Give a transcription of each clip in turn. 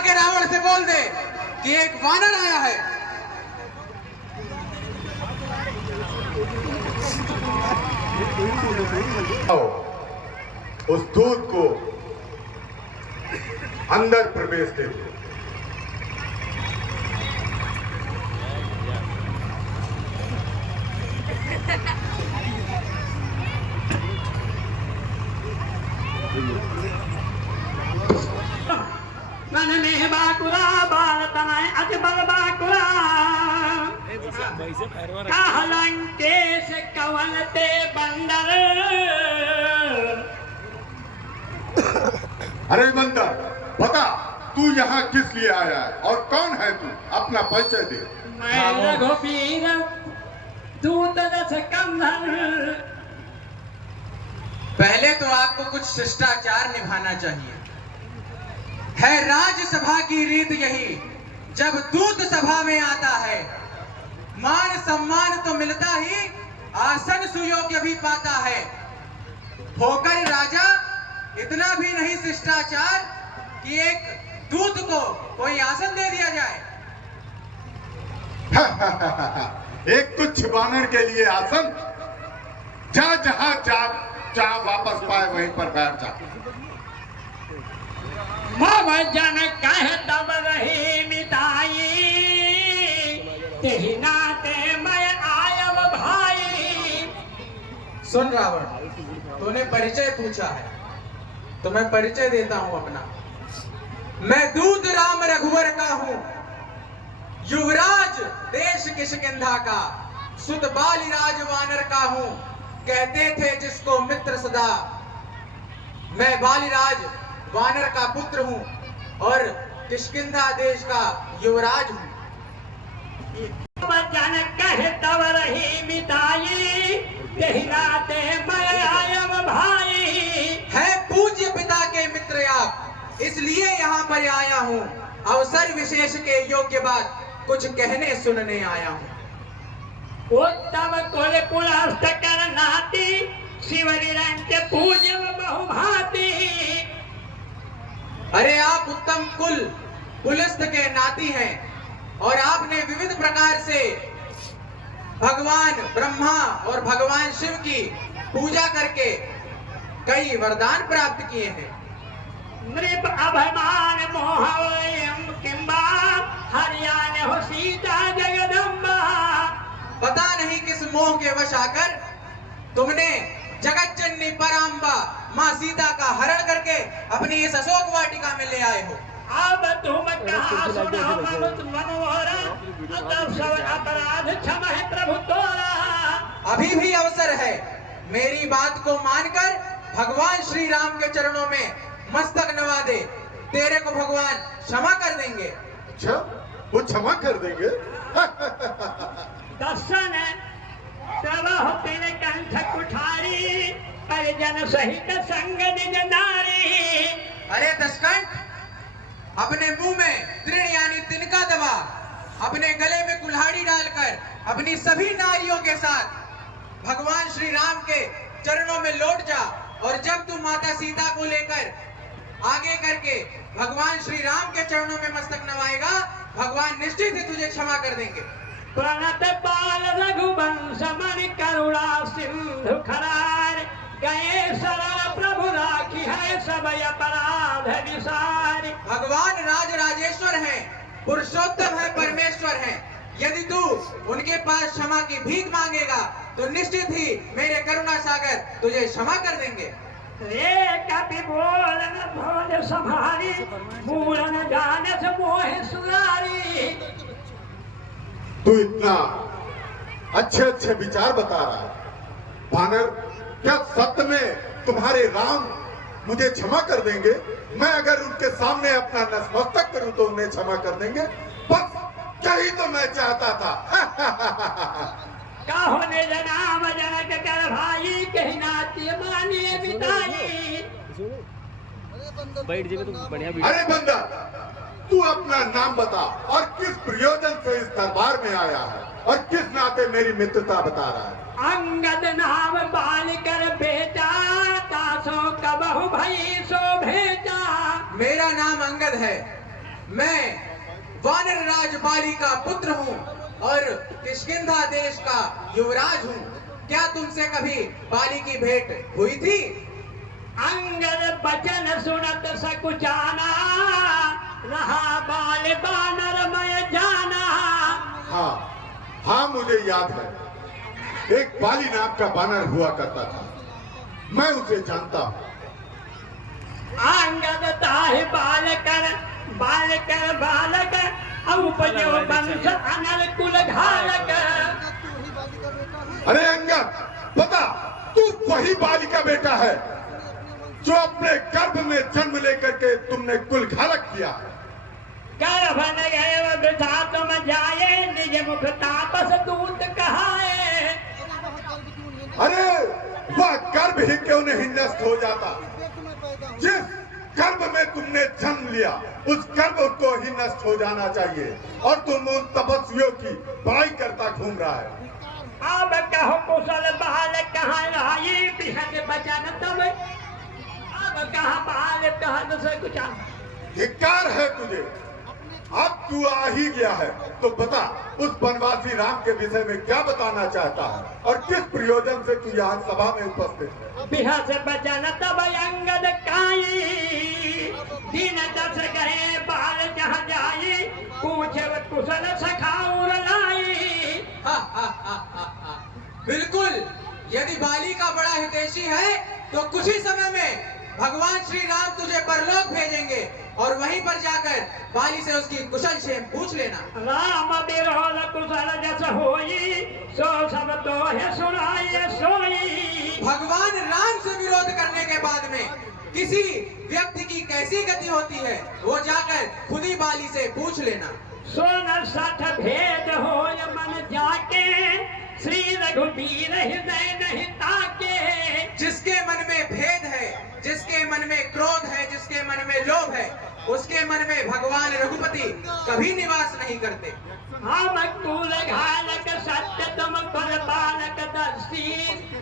जाके रावण से बोल दे कि एक वानर आया है। उस दूत को अंदर प्रवेश दे दो। मन में बाकुरा बालतनाय अति बल बाकुरा कहलंकेश कवलते बंदर। अरे बंदर, बता तू यहाँ किस लिए आया है और कौन है तू? अपना परिचय दे। मैं रघुवीर दूत दस कंधर। पहले तो आपको कुछ शिष्टाचार निभाना चाहिए। है राज्यसभा की रीत यही, जब दूत सभा में आता है मान सम्मान तो मिलता ही, आसन सुयोग्य भी पाता है। होकर राजा इतना भी नहीं शिष्टाचार कि एक दूत को कोई आसन दे दिया जाए। एक तुच्छ वानर के लिए आसन? जा जहां जा वापस पाए वहीं पर बैठ जा। जन कह तब रही मिताई, तेहि नाते मैं आयब भाई। सुन रावण, तूने परिचय पूछा है तो मैं परिचय देता हूं अपना। मैं दूत राम रघुवर का हूं, युवराज देश किष्किंधा का, सुत बालिराज वानर का हूं। कहते थे जिसको मित्र सदा, मैं बालिराज वानर का पुत्र हूं और किष्किंधा देश का युवराज हूं। जन कह तब रही मिताई, तेहि नाते मैं आयब भाई। है पूज्य पिता के मित्र आप, इसलिए यहाँ पर आया हूँ। अवसर विशेष के योग्य बात कुछ कहने सुनने आया हूँ। उत्तम कुल पुलस्त कर नाती, शिव निरंतर पूज्य बहुभांति। अरे आप उत्तम कुल पुलस्त के नाती हैं और आपने विविध प्रकार से भगवान ब्रह्मा और भगवान शिव की पूजा करके कई वरदान प्राप्त किए हैं। नृप अभिमान मोहवयम किंबा, हरियाण हो सीता जगदम्बा। पता नहीं किस मोह के वश आकर तुमने जगत जननी पराम्बा माँ सीता का हरण करके अपनी इस अशोक वाटिका में ले आए हो। अब तुम कहा सुनाओ मनोहरा, अब सब अपराध क्षमा है प्रभु तोरा। अभी भी अवसर है, मेरी बात को मानकर भगवान श्री राम के चरणों में मस्तक नवा दे, तेरे को भगवान क्षमा कर देंगे। अच्छा, वो क्षमा कर देंगे? दर्शन प्रवाह तेरे कंठ कुठारी, परिजन सहित संग निज नारी। अरे दशकंठ, अपने मुंह में तृण यानी तिनका दबा, अपने गले में कुल्हाड़ी डालकर अपनी सभी नारियों के साथ भगवान श्री राम के चरणों में लौट जा। और जब तू माता सीता को लेकर आगे करके भगवान श्री राम के चरणों में मस्तक नवाएगा, भगवान निश्चित ही तुझे क्षमा कर देंगे। प्रणत बाल रघुवंश मणि करुणा सिंधु खरार, गए शरण प्रभु राखी है सब अपराध विसार। भगवान राज राजेश्वर हैं, पुरुषोत्तम है, परमेश्वर हैं। यदि तू उनके पास क्षमा की भीख मांगेगा तो निश्चित ही मेरे करुणा सागर तुझे क्षमा कर देंगे। रे कपि बोलन भोल संहारी, मूलन जानस मोह सुरारी। तू इतना अच्छे अच्छे विचार बता रहा है, वानर, क्या सत्य में तुम्हारे राम मुझे क्षमा कर देंगे? मैं अगर उनके सामने अपना नतमस्तक करूं तो उन्हें क्षमा कर देंगे? बस यही तो मैं चाहता था। कहो निज नाम जनक कर भाई, कही नाती मानिए बिताई। अरे बंदा, तू अपना नाम बता और किस प्रयोजन से इस दरबार में आया है और किस नाते मेरी मित्रता बता रहा है? अंगद नाम बाल कर बेटा, तासो कबहु भई सो भेजा। मेरा नाम अंगद है, मैं वानर राज बाली का पुत्र हूँ और किष्किंधा देश का युवराज हूँ। क्या तुमसे कभी बाली की भेंट हुई थी? अंगद बचन सुनत सकुचाना, रहा बाल बानर मैं जाना। हाँ हाँ, मुझे याद है, एक बाली नाम का बानर हुआ करता था, मैं उसे जानता हूँ। अंगद ताहि बालकर उपजो वंश अनल कुल घालक। अरे अंगद, बता, तू वही बाली का बेटा है जो अपने गर्भ में जन्म लेकर के तुमने कुल घालक किया। गर्भ न गए वृथा तुम जाए, निज मुख तापस दूत कहाए। अरे वह गर्भ ही क्यों नहीं नष्ट हो जाता? जिस गर्भ में तुमने जन्म लिया उस गर्भ को ही नष्ट हो जाना चाहिए, और तुम उन तपस्वियों की बड़ाई करता घूम रहा है। अब कहो कुशल बाल कहाँ रही, बिहन बचन तब अब कहाँ बाल कहन से कुछ। धिक्कार है तुझे, अब तू आ ही गया है तो बता, उस वनवासी राम के विषय में क्या बताना चाहता है और किस प्रयोजन से तू यहाँ सभा में उपस्थित है? बिहा से बचन तब अंगद काई, दिन दस गए बाल जहाँ जाई, पूछे कुशल सखाउर लाई। बिल्कुल, यदि बाली का बड़ा हितैषी है तो कुछ ही समय में भगवान श्री राम तुझे परलोक भेजेंगे और वहीं पर जाकर बाली से उसकी कुशल क्षेम पूछ लेना। राम बिरोध कुशल जस होई, सो सब तो है सुनाई सोई। भगवान राम से विरोध करने के बाद में किसी व्यक्ति की कैसी गति होती है वो जाकर खुद ही बाली से पूछ लेना। सोन सठ भेद हो मन जाके, श्री रघुबीर हृदय नहीं ताके। जिसके मन में भेद है, जिसके मन में क्रोध है, जिसके मन में लोभ है, उसके मन में भगवान रघुपति कभी निवास नहीं करते। हम कुल घालक सत्य तुम पर बालक दर्शी,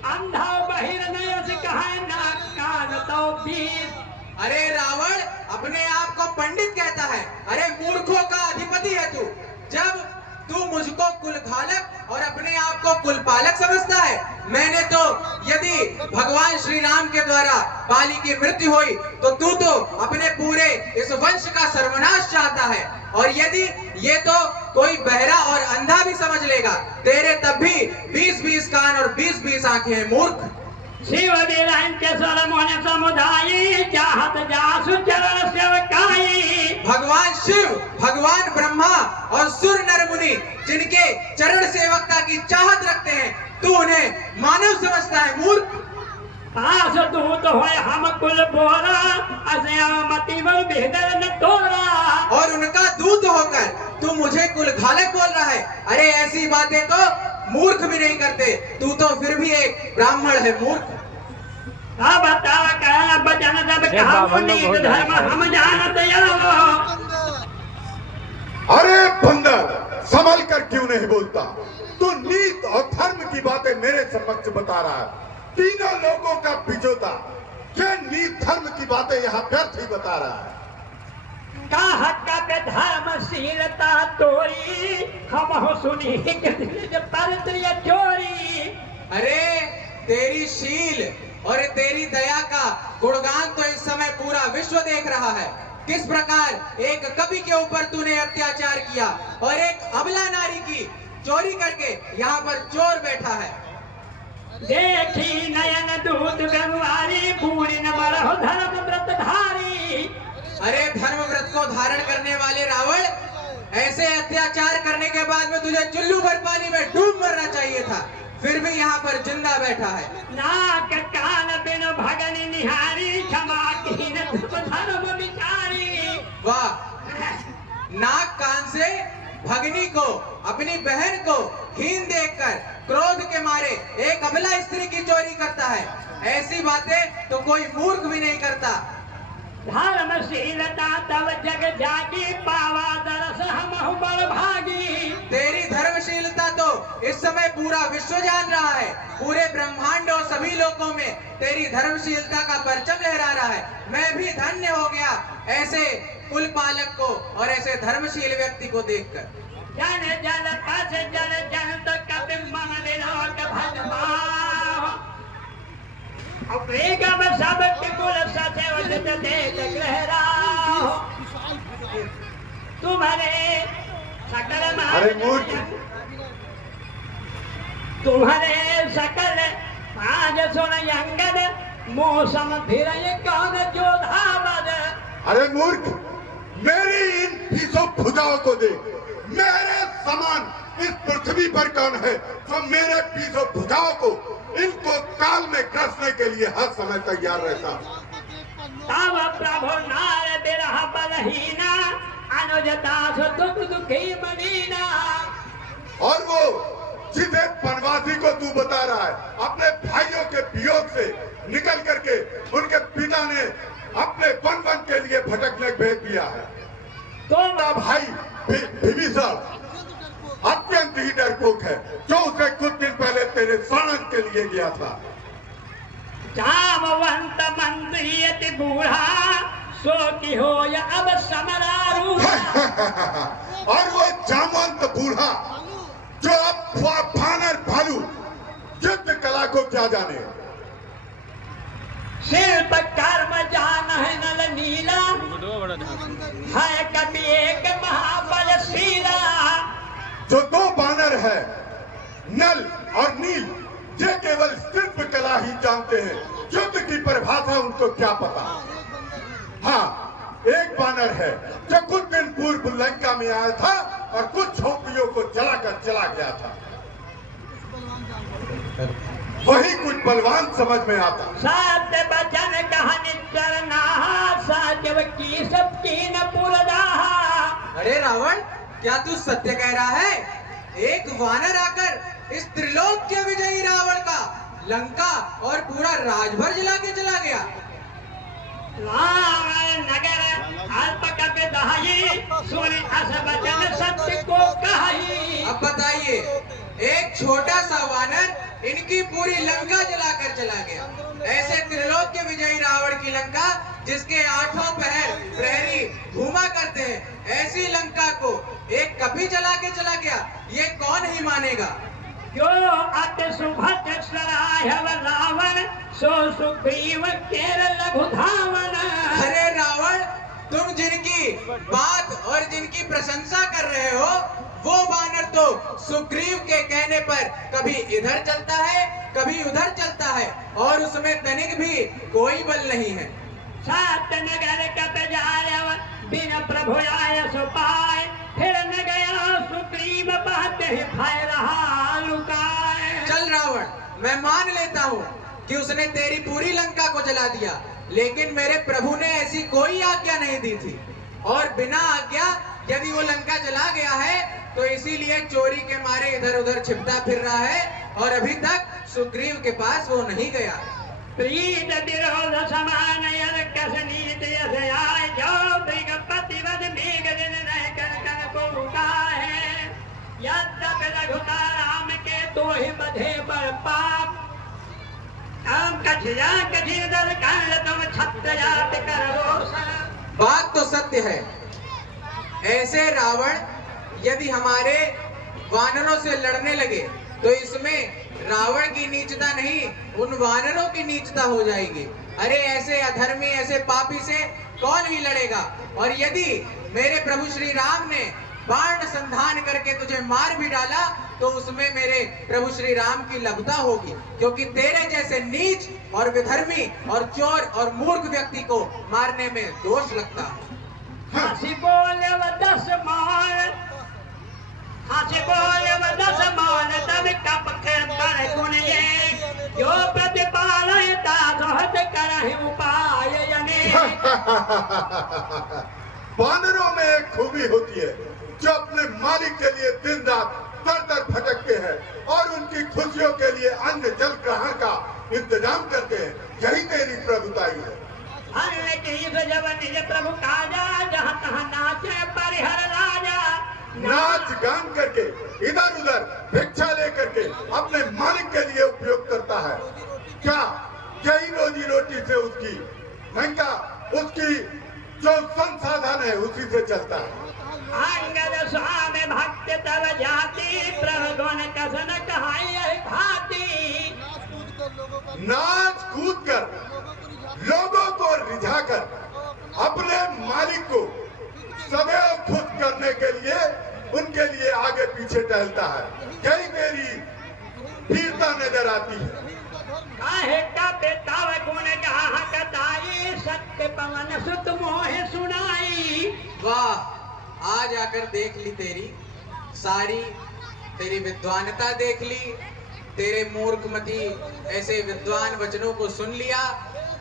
अंधा बहिर नयस कहे ना कान तो बीर। अरे रावण अपने आप को पंडित कहता है, अरे मूर्खों का अधिपति है तू। जब तू मुझको कुल घालक और अपने आप को कुल पालक समझता है, मैंने तो यदि भगवान श्री राम के द्वारा बाली की मृत्यु हुई तो तू तो अपने पूरे इस वंश का सर्वनाश चाहता है, और यदि ये तो कोई बहरा और अंधा भी समझ लेगा, तेरे तब भी 20-20 कान और 20-20 आंखें हैं मूर्ख। शिव दिलांचर मोह समुदायी, चाहत जासु चरण सेवकाई। भगवान शिव, भगवान ब्रह्मा और सुर नर मुनि जिनके चरण सेवकता की चाहत रखते हैं, तू उन्हें मानव समझता है मूर्ख। आस दूत होय हम कुल बोरा, असयामति व भेदर न तोरा। और उनका दूत होकर तू मुझे कुल घालक बोल रहा है? अरे ऐसी बातें तो मूर्ख भी नहीं करते, तू तो फिर भी एक ब्राह्मण है मूर्ख। अब बताओ क्या बचन जब कहा पुनीत धर्म हम जानत यावो। अरे बंदर, संभल कर क्यों नहीं बोलता? तू नीत और धर्म की बातें मेरे समक्ष बता रहा है, तीनों लोगों का बिजोता। क्या नीत धर्म की बातें यहाँ व्यर्थ ही बता रहा है? का पे धर्मशीलता तोरी, हम हो सुनी परत्रिय चोरी। अरे तेरी शील और तेरी दया का गुणगान तो इस समय पूरा विश्व देख रहा है। किस प्रकार एक कवि के ऊपर तूने अत्याचार किया और एक अबला नारी की चोरी करके यहाँ पर चोर बैठा है। देखी नयन दूत गंवारी, बूढ़ी न मरहो धर्म व्रत धारी। अरे धर्म व्रत को धारण करने वाले रावण, ऐसे अत्याचार करने के बाद में तुझे चुल्लू भर पानी में डूब मरना चाहिए था, फिर भी यहाँ पर जिंदा बैठा है। नाक कान बिन भगनी निहारी, क्षमा कीन धर्म विचारी। वाह, नाक कान से भगनी को, अपनी बहन को हीन देखकर क्रोध के मारे एक अबला स्त्री की चोरी करता है। ऐसी बातें तो कोई मूर्ख भी नहीं करता। धर्मशीलता तब जग जागी, पावा दरस हम बड़ भागी। तेरी धर्मशीलता तो इस समय पूरा विश्व जान रहा है, पूरे ब्रह्मांड और सभी लोकों में तेरी धर्मशीलता का परचम लहरा रहा है। मैं भी धन्य हो गया ऐसे कुल पालक को और ऐसे धर्मशील व्यक्ति को देखकर। जन जल पस जल जन कपि मन विलोक भजमा वेगम सब कुल सचेव जित देत ग्रहरा तुम्हारे सकल अरे मूर्ख, तुम्हारे सकल आज सुन यंगद मौसम फिर कौन जोधावद। अरे मूर्ख, मेरी इन बीसों भुजाओं को देख। मेरे समान इस पृथ्वी पर कौन है जो मेरे बीसों भुजाओं को, इनको काल में कसने के लिए हर समय तैयार रहता। तब प्रभु नार बिरह बलहीना अनुजदास दुख दुखी मनीना। और वो जिसे वनवासी को तू बता रहा है, अपने भाइयों के वियोग से निकल करके उनके पिता ने अपने वन वन के लिए भटकने भेज दिया है। तो भाई विभीषण अत्यंत ही डरपोक है, जो उसे कुछ दिन पहले तेरे शरण के लिए गया था। जामवंत मंत्री अति बूढ़ा सो की हो या अब समरारूढ़ा। और वो जामवंत बूढ़ा जो अब वानर भालू युद्ध कला को क्या जाने। शिल्प कर्म जान है नल नीला है कभी एक महाबलशीला। जो दो बानर है नल और नील, ये केवल शिल्प कला ही जानते हैं, युद्ध की परिभाषा उनको क्या पता। हाँ, एक बानर है जो कुछ दिन पूर्व लंका में आया था और कुछ झोपड़ियों को जलाकर चला गया था। वही कुछ बलवान समझ में आता। सत्य वचन कहानी चरना साजव की सबकी न पुरदाहा। अरे रावण, क्या तू सत्य कह रहा है? एक वानर आकर इस त्रिलोक के विजयी रावण का लंका और पूरा राजभर जला के चला गया। रावण नगर अल्प कपि दहाई सुन अस वचन सत्य को कहाई। अब बताइए, एक छोटा सा वानर इनकी पूरी लंका जलाकर चला गया। ऐसे त्रिलोक के विजयी रावण की लंका, जिसके आठों पहर प्रहरी घूमा करते हैं, ऐसी लंका को एक कपि जला के चला गया, ये कौन ही मानेगा। जो अति सुभट सराहव रावण सो सुग्रीव केर लघु धावन। अरे रावण, तुम जिनकी बात और जिनकी प्रशंसा कर रहे हो, वो बानर तो सुग्रीव के कहने पर कभी इधर चलता है कभी उधर चलता है, और उसमें तनिक भी कोई बल नहीं है। सात नगर कप जाय बिन प्रभु आय सो पाए फिर न गया सुग्रीव बहते ही भय रहा लुकाए। चल रावण, मैं मान लेता हूँ कि उसने तेरी पूरी लंका को जला दिया, लेकिन मेरे प्रभु ने ऐसी कोई आज्ञा नहीं दी थी, और बिना आज्ञा यदि वो लंका जला गया है तो इसीलिए चोरी के मारे इधर उधर छिपता फिर रहा है, और अभी तक सुग्रीव के पास वो नहीं गया। प्रीत विरोध समान यल कस नीत यस आय जो मृगपति वद मेघ दिन रह कर कन को उकाहे। यद्यपि रघुता राम के तो ही बधे पर पाप काम कछिया कछिर दल कांड तुम छत्र जात कर रोषण। बात तो सत्य है। ऐसे रावण यदि हमारे वानरों से लड़ने लगे तो इसमें रावण की नीचता नहीं, उन वानरों की नीचता हो जाएगी। अरे ऐसे अधर्मी, ऐसे पापी से कौन ही लड़ेगा। और यदि मेरे प्रभु श्री राम ने बाण संधान करके तुझे मार भी डाला तो उसमें मेरे प्रभु श्री राम की लभता होगी, क्योंकि तेरे जैसे नीच और विधर्मी और चोर और मूर्ख व्यक्ति को मारने में दोष लगता है। हंसी बोले व दस मान, हंसी बोले व दस मान तब कप कर पर गुण ये जो प्रतिपालय दासहत करहि उपाय यने। वानरों में एक खूबी होती है जो अपने मालिक के लिए दिन रात दर दर भटकते हैं और उनकी खुशियों के लिए अन्न जल ग्रहण का इंतजाम करते हैं। यही तेरी प्रभुताई है। अन्य की जब निज प्रभु काजा जहाँ तहाँ नाचे परिहर राजा। नाच गान करके इधर उधर भिक्षा लेकर के अपने मालिक के लिए उपयोग करता है। क्या यही रोजी रोटी से उसकी लंका, उसकी जो संसाधन है उसी से चलता है। अंगद स्वामी भक्त तब जाति प्रभु गुण कसन कहाई भाती। नाच कूद कर लोगों को रिझा कर अपने मालिक को सदैव खुश करने के लिए उनके लिए आगे पीछे टहलता है। कई मेरी वीरता नजर आती है। काहे का बेताव गुण गाह कताई सत्य पवन सुत मोहे सुनाई। वाह, आज आकर देख ली तेरी सारी तेरी विद्वानता देख ली, तेरे मूर्खमती ऐसे विद्वान वचनों को सुन लिया।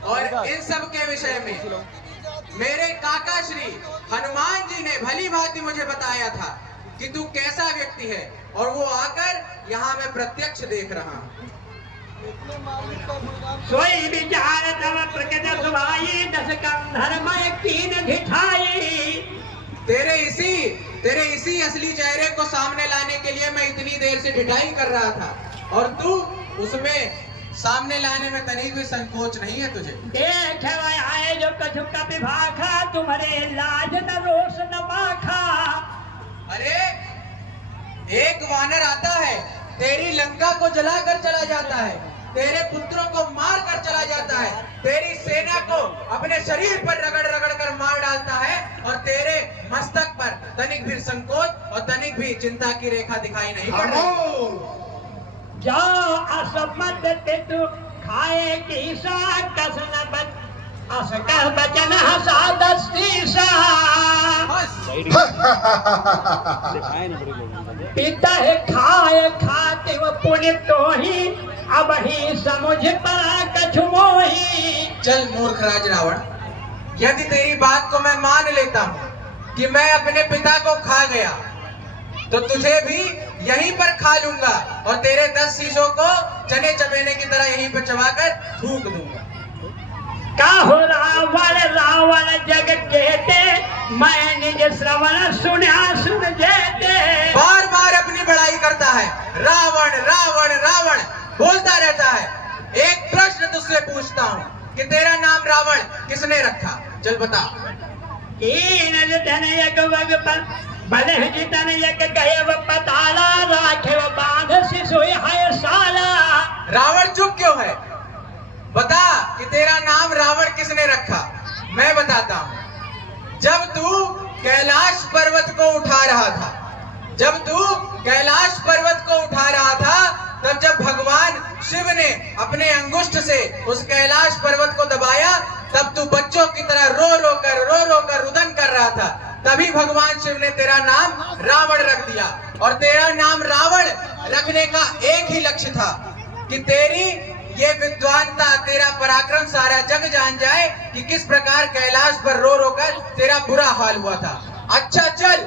और इन सब के विषय में मेरे काका श्री हनुमान जी ने भली भांति मुझे बताया था कि तू कैसा व्यक्ति है, और वो आकर यहाँ मैं प्रत्यक्ष देख रहा हूँ। सोई विचार तव प्रकट सुभाई दस कंधर्म कीन धिठाई। तेरे इसी असली चेहरे को सामने लाने के लिए मैं इतनी देर से ढिठाई कर रहा था, और तू उसमें सामने लाने में तनिक भी संकोच नहीं है तुझे। देख आए जो कछु का विभाखा तुम्हारे लाज न रोष न माखा। अरे एक वानर आता है, तेरी लंका को जलाकर चला जाता है, तेरे पुत्रों को मार कर चला जाता है, तेरी सेना को अपने शरीर पर रगड़ रगड़ कर मार डालता है, और तेरे मस्तक पर तनिक भी संकोच और तनिक भी चिंता की रेखा दिखाई नहीं पड़ रही। जाओ असमत तू खाए की सा कसन असकर बचन हसा दस्तीसा। पिता है खाए खाते वो पुण्य तो ही अब ही समझ पड़ा कछु मोही। चल मूर्ख राज रावण, यदि तेरी बात को मैं मान लेता हूँ कि मैं अपने पिता को खा गया, तो तुझे भी यहीं पर खा लूंगा और तेरे 10 शीशों को चने चबेने की तरह यहीं पर चबाकर थूक दूंगा। काहो रावण रावण जग कहते, मैं निज श्रवण सुना सुन जेते। बार बार अपनी बड़ाई करता है, रावण रावण रावण बोलता रहता है। एक प्रश्न तुझसे पूछता हूँ कि तेरा नाम रावण किसने रखा? चल बता। भले जितन यक गए वो पताला राखे वो बांध सिसोई है साला। रावण चुप क्यों है? बता कि तेरा नाम रावण किसने रखा? मैं बताता हूँ। जब तू कैलाश पर्वत को उठा रहा था, तब जब भगवान शिव ने अपने अंगुष्ठ से उस कैलाश पर्वत को दबाया, तब तू बच्चों की तरह रो रो कर रुदन कर रहा था। तभी भगवान शिव ने तेरा नाम रावण रख दिया। और तेरा नाम रावण रखने का एक ही लक्ष्य था कि तेरी ये विद्वानता, तेरा पराक्रम सारा जग जान जाए कि किस प्रकार कैलाश पर रो रो कर तेरा बुरा हाल हुआ था। अच्छा चल,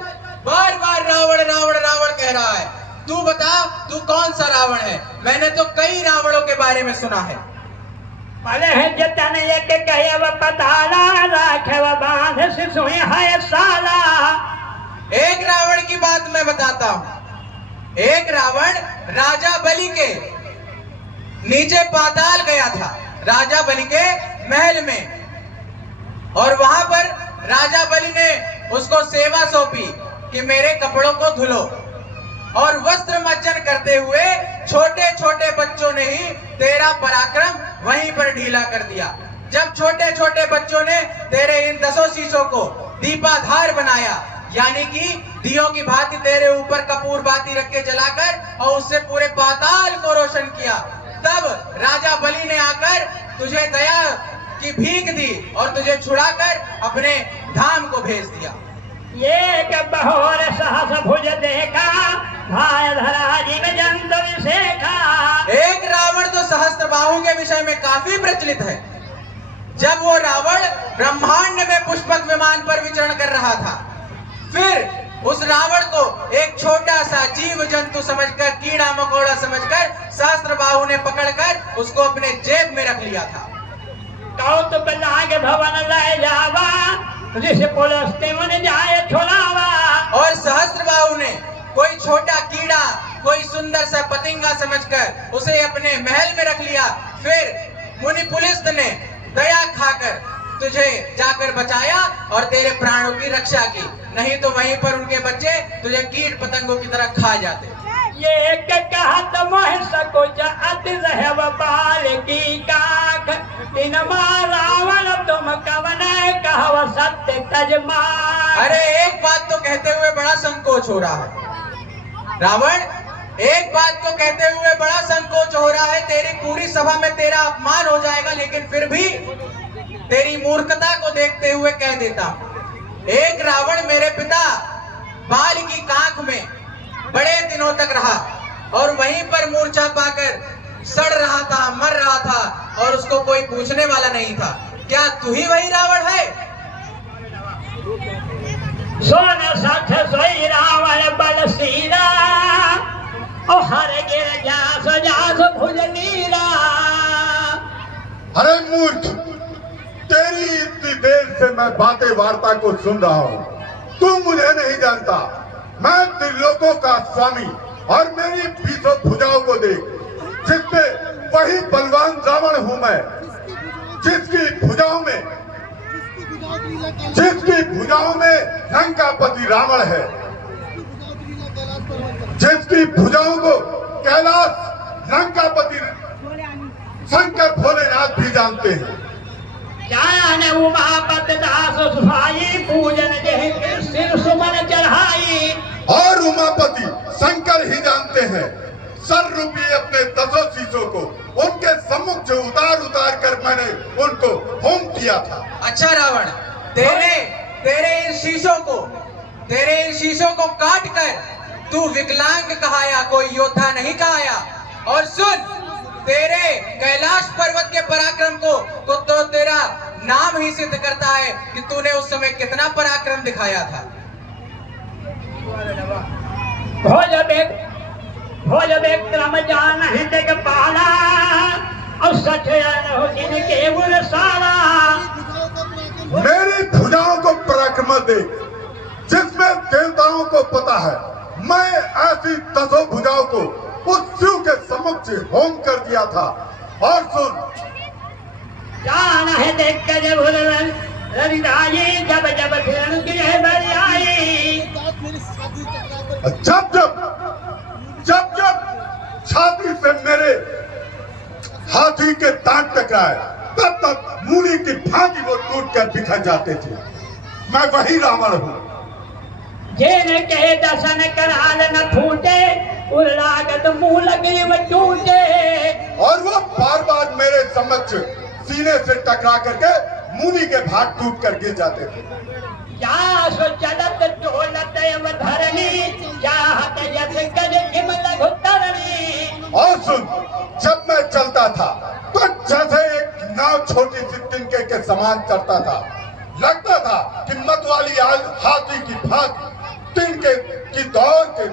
बार बार रावण रावण रावण कह रहा है, तू बता तू कौन सा रावण है? मैंने तो कई रावणों के बारे में सुना है। भले है जतन एक कहे वो पताला राखे वो बांध सिसोई है साला। एक रावण की बात मैं बताता हूँ। एक रावण राजा बलि के नीचे पाताल गया था, राजा बलि के महल में, और वहां पर राजा बलि ने उसको सेवा सौंपी कि मेरे कपड़ों को धुलो, और वस्त्र मज्जन करते हुए छोटे छोटे बच्चों ने ही तेरा पराक्रम वहीं पर ढीला कर दिया। जब छोटे छोटे बच्चों ने तेरे इन 10 शीशों को दीपाधार बनाया, यानी कि दियों की भांति तेरे ऊपर कपूर बाती रख के जलाकर और उससे पूरे पाताल को रोशन किया, तब राजा बलि ने आकर तुझे दया की भीख दी और तुझे छुड़ाकर अपने धाम को भेज दिया। ये बहोर सहस भुज देखा, भाई धरा जीव जंत विशेखा। एक रावण तो सहस्त्रबाहु के विषय में काफी प्रचलित है। जब वो रावण ब्रह्मांड में पुष्पक विमान पर विचरण कर रहा था, फिर उस रावण को एक छोटा सा जीव जंतु समझकर, कीड़ा मकोड़ा समझकर सहस्त्रबाहु ने पकड़कर उसको अपने जेब में रख लिया था। कौतुक लाग भवन लय जावा, ऋषि पुलस्ते मन जाए छुड़ावा। और सहस्त्रबाहु ने कोई छोटा कीड़ा, कोई सुंदर सा पतंगा समझकर उसे अपने महल में रख लिया। फिर मुनि पुलिस ने दया खाकर तुझे जाकर बचाया और तेरे प्राणों की रक्षा की, नहीं तो वहीं पर उनके बच्चे तुझे कीट पतंगों की तरह खा जाते। ये एक कहत मोह सको जात रहब बाल की काख, दिन रावण तुम कवन कहव सत्य तजमान। अरे एक बात तो कहते हुए बड़ा संकोच हो रहा है रावण, एक बात को कहते हुए बड़ा संकोच हो रहा है। तेरी पूरी सभा में तेरा अपमान हो जाएगा, लेकिन फिर भी तेरी मूर्खता को देखते हुए कह देता हूं, एक रावण मेरे पिता बाल की कांख में बड़े दिनों तक रहा और वहीं पर मूर्छा पाकर सड़ रहा था, मर रहा था और उसको कोई पूछने वाला नहीं था। क्या तू ही वही रावण है? सोन सख सोई रावण बल सीरा, ओ हर गिर जास जास भुज नीरा। अरे मूर्ख, तेरी इतनी देर से मैं बातें वार्ता को सुन रहा हूँ, तू मुझे नहीं जानता। मैं त्रिलोकों का स्वामी और मेरी 20 भुजाओं को देख, जिसमें वही बलवान रावण हूँ मैं, जिसकी भुजाओं में लंकापति रावण है, जिसकी भुजाओं को कैलाश लंकापति शंकर भोलेनाथ भी जानते हैं। जान उमापत दास सुभाई, पूजन जह सिर सुमन चढ़ाई। और उमापति शंकर ही जानते हैं सर रूपी अपने 10 शीशों को उनके सम्मुख से उतार कर मैंने उनको होम किया था। अच्छा रावण, तेरे इन शीशों को काट कर तू विकलांग कहाया, कोई योद्धा नहीं कहाया। और सुन, तेरे कैलाश पर्वत के पराक्रम को तो तेरा नाम ही सिद्ध करता है कि तूने उस समय कितना पराक्रम दिखाया था। भोज विक्रम जान है देख पाला, और सच जिनके बुल सारा। मेरी भुजाओं को पराक्रम देख, जिसमें देवताओं को पता है मैं ऐसी 10 भुजाओं को उस शिव के सम्मुख से होम कर दिया था। और सुन, जान है देख कर रविदाई, जब जब फिर बरियाई। जब छाती से मेरे हाथी के दांत टकराए, तब मूली की भांति वो टूटकर बिखर जाते थे। मैं वही रावण हूँ। जेन के दर्शन कराल न फूटे, उर्लागत मुंह लगे में टूटे। और वो बार बार मेरे समक्ष सीने से टकरा करके मूली के भाग टूट कर गिर जाते थे। क्या सो चलत टोलत धरणी, चाहत यस कर हिमल घुतरणी। और सुन, जब मैं चलता था तो जैसे एक नाव छोटी सी तिनके के समान चलता था, लगता था कि मतवाली हाथी की भाग तिनके की दौड़ के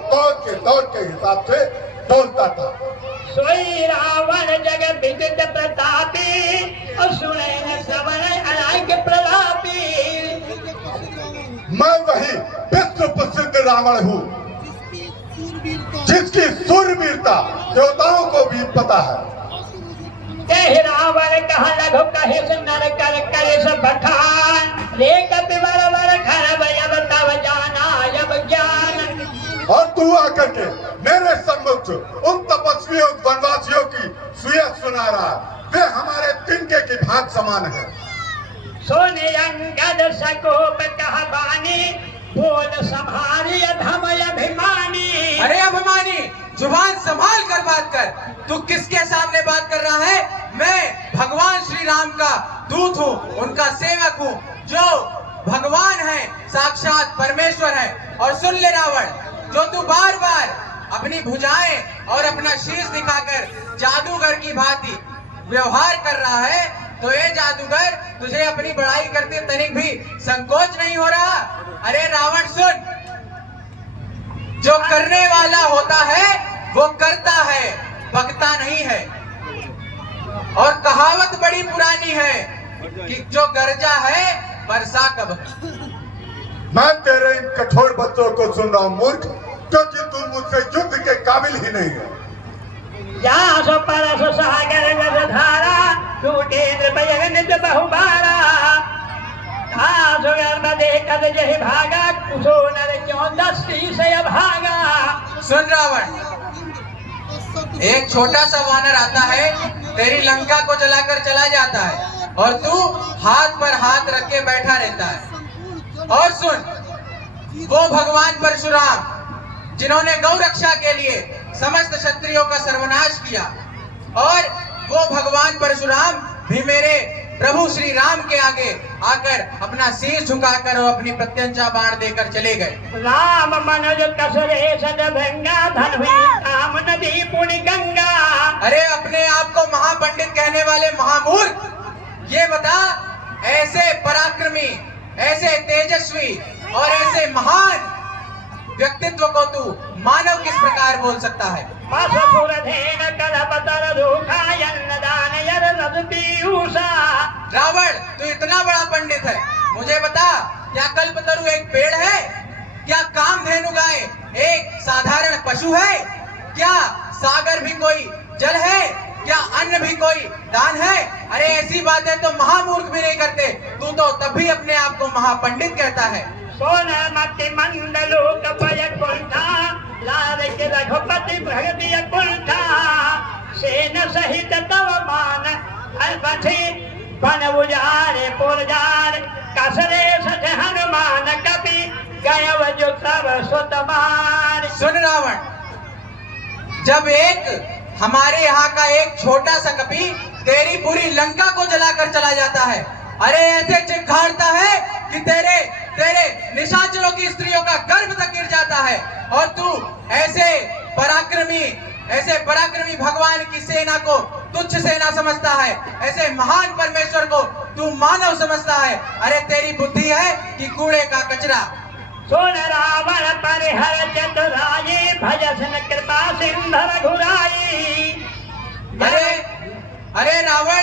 हिसाब से डोलता था। सोई रावण जग विदित प्रतापी, और सुने न श्रवण अनाग प्रलापी। मैं वही विश्व प्रसिद्ध रावण हूँ, जिसकी सूरवीरता देवताओं को भी पता है। कह रावण कह लघु कहे नर कर करे सब बखान, रे कपि बरबर खरब यब तब जाना यब ज्ञान। और तू आकर के मेरे सम्मुख उन तपस्वियों वनवासियों की सुयह सुना रहा, वे हमारे तिनके की भाग समान है। सोने अंगद सकोप कह बानी, बोल संभारी अधम अभिमानी। अरे अभिमानी, जुबान संभाल कर बात कर। तू किसके सामने बात कर रहा है? मैं भगवान श्री राम का दूत हूँ, उनका सेवक हूँ, जो भगवान है, साक्षात परमेश्वर है। और सुन ले रावण, जो तू बार बार अपनी भुजाएं और अपना शीश दिखाकर जादूगर की भांति व्यवहार कर रहा है, तो ये जादूगर तुझे अपनी बड़ाई करते तनिक भी संकोच नहीं हो रहा? अरे रावण सुन, जो करने वाला होता है वो करता है, बकता नहीं है। और कहावत बड़ी पुरानी है कि जो गरजा है बरसा कब। मैं तेरे इन कठोर बच्चों को सुन रहा हूँ मूर्ख, क्योंकि तुम मुझसे युद्ध के काबिल ही नहीं हो। जासो परसो सागर जस धारा, टूटे निज बहुबारा। आसुर बदे कद जहि भागा कुसो नर क्यों दस्ती से भागा। सुन रावण, एक छोटा सा वानर आता है, तेरी लंका को जलाकर चला जाता है और तू हाथ पर हाथ रख के बैठा रहता है। और सुन, वो भगवान परशुराम जिन्होंने गौ रक्षा के लिए समस्त क्षत्रियों का सर्वनाश किया, और वो भगवान परशुराम भी मेरे प्रभु श्री राम के आगे आकर अपना शीश झुकाकर और अपनी प्रत्यंचा बाण देकर चले गए। राम मनोज कसरे सद भंगा धन हुई काम नदी पुण्य गंगा। अरे अपने आप को महापंडित कहने वाले महामूर्ख, ये बता, ऐसे पराक्रमी, ऐसे तेजस्वी और ऐसे महान व्यक्तित्व को तू मानव किस प्रकार बोल सकता है? रावण, तू इतना बड़ा पंडित है, मुझे बता, क्या कल्पतरु एक पेड़ है? क्या कामधेनु गाय एक साधारण पशु है? क्या सागर भी कोई जल है? क्या अन्न भी कोई दान है? अरे ऐसी बातें तो महामूर्ख भी नहीं करते, तू तो तब भी अपने आप को महापंडित कहता है। सोना मति मंडलो कपय कुंठा लाल के रघुपति भगति कुंठा सेन सहित तव मान अलपथि बन उजारे पुरजार कसरे सच हनुमान कपि गयव जो तव सुतमार। सुन रावण, जब एक हमारे यहाँ का एक छोटा सा कपि तेरी पूरी लंका को जलाकर चला जाता है, अरे ऐसे चिंगारता है कि तेरे निशाचरों की स्त्रियों का गर्भ तक गिर जाता है, और तू ऐसे पराक्रमी भगवान की सेना को तुच्छ सेना समझता है, ऐसे महान परमेश्वर को तू मानव समझता है। अरे तेरी बुद्धि है कि कूड़े का कचरा। सुन रावण परिहर चतुराई भजन कृपा सिंधु रघुराई। अरे रावण,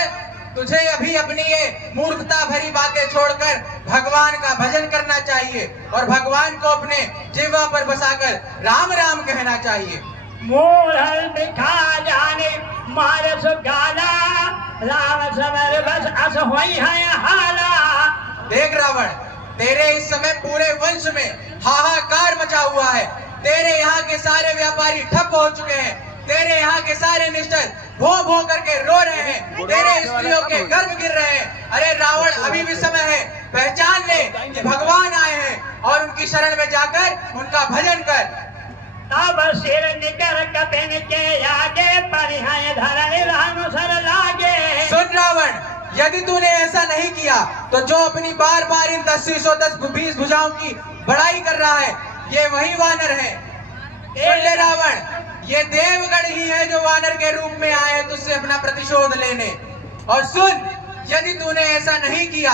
तुझे अभी अपनी ये मूर्खता भरी बातें छोड़कर भगवान का भजन करना चाहिए और भगवान को अपने जिह्वा पर बसाकर राम राम कहना चाहिए। मूढ़ दिखा जाने मारस गाला राम समर बस अस होई है हाला। देख रावण, तेरे इस समय पूरे वंश में हाहाकार मचा हुआ है। तेरे यहाँ के सारे व्यापारी ठप हो चुके हैं, तेरे यहाँ के सारे निश्चय भो भो करके रो रहे हैं, तेरे स्त्रियों के गर्भ गिर रहे हैं। अरे रावण, अभी भी समय है, पहचान ले कि भगवान आए हैं और उनकी शरण में जाकर उनका भजन कर। तब सिर निकर कपिन के आगे परिहाय धरने राम सर लागे। सुन रावण, यदि तूने ऐसा नहीं किया तो जो अपनी बार बार इन 10 भुजाओं की बड़ाई कर रहा है, ये वही वानर है। सुन ले रावण, ये देवगण ही है जो वानर के रूप में आए तुझसे अपना प्रतिशोध लेने। और सुन, यदि तूने ऐसा नहीं किया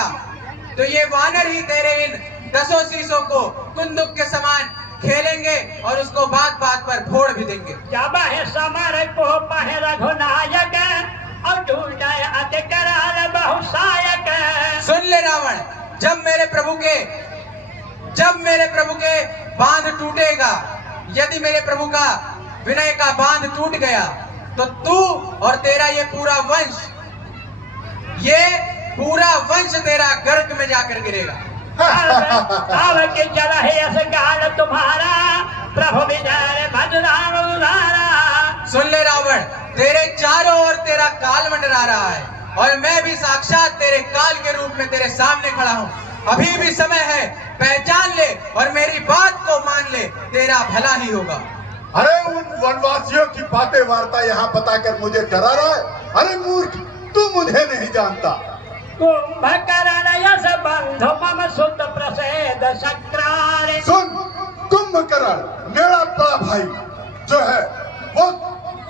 तो ये वानर ही तेरे इन 10 शीशों को कुंदुक के समान खेलेंगे और उसको बात बात पर फोड़ भी देंगे। जब है समर को पह रघुनायक और ढूंढ अति कराल बहुसायक। सुन ले रावण, जब मेरे प्रभु के बांध टूटेगा, यदि मेरे प्रभु का विनय का बांध टूट गया तो तू और तेरा ये पूरा वंश तेरा गर्क में जाकर गिरेगा। अब के चला है ऐसे गाल तुम्हारा प्रभु विजय भद्राम उदारा। सुन ले रावण, तेरे चारों ओर तेरा काल मंडरा रहा है और मैं भी साक्षात तेरे काल के रूप में तेरे सामने खड़ा हूँ। अभी भी समय है, पहचान ले और मेरी बात को मान ले, तेरा भला ही होगा। अरे उन वनवासियों की बातें वार्ता यहाँ बताकर मुझे डरा रहा है। अरे मूर्ख, तू मुझे नहीं जानता। कुंभकर्ण यश बंधु मम सुत प्रसेद शक्रारे। सुन, कुंभकर्ण मेरा बड़ा भाई जो है वो